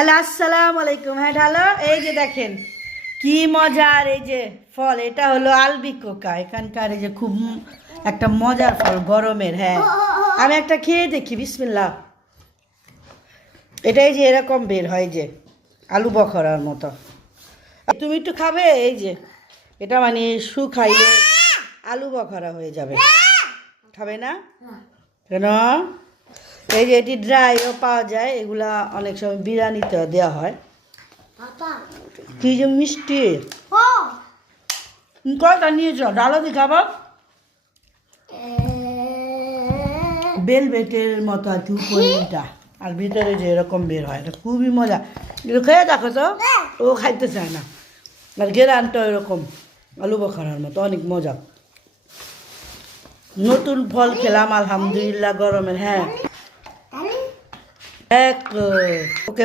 Hello আসসালামু আলাইকুম। হ্যাঁ ঢালো। এই যে দেখেন কি মজার এই যে ফল, এটা হলো আলবিকোকা। এখানকার এই যে খুব একটা মজার ফল গরমের। হ্যাঁ আমি একটা খেয়ে দেখি, বিসমিল্লাহ। এটা এই যে এরকম বের হয়, যে আলু বখরার মতো। তুমি একটু খাবে? এই যে এটা মানে শুকাইলে আলু বখরা হয়ে যাবে। খাবে না কেন? এই যে এটি ড্রাইও পাওয়া যায়, এগুলা অনেক সময় বিরিয়ানিতে দেওয়া হয়। কি যে মিষ্টি! কয়টা নিয়েছ? ডালো দি খাবো। বেলভেটের মতো আর কি উপরেটা, আর ভিতরে যে এরকম বের হয়, এটা খুবই মজা। একটু খেয়ে দেখো তো। ও খাইতে চায় না, আর গেরানটা এরকম আলু বখারার মতো, অনেক মজা। নতুন ফল খেলাম আলহামদুলিল্লাহ গরমের। হ্যাঁ ওকে।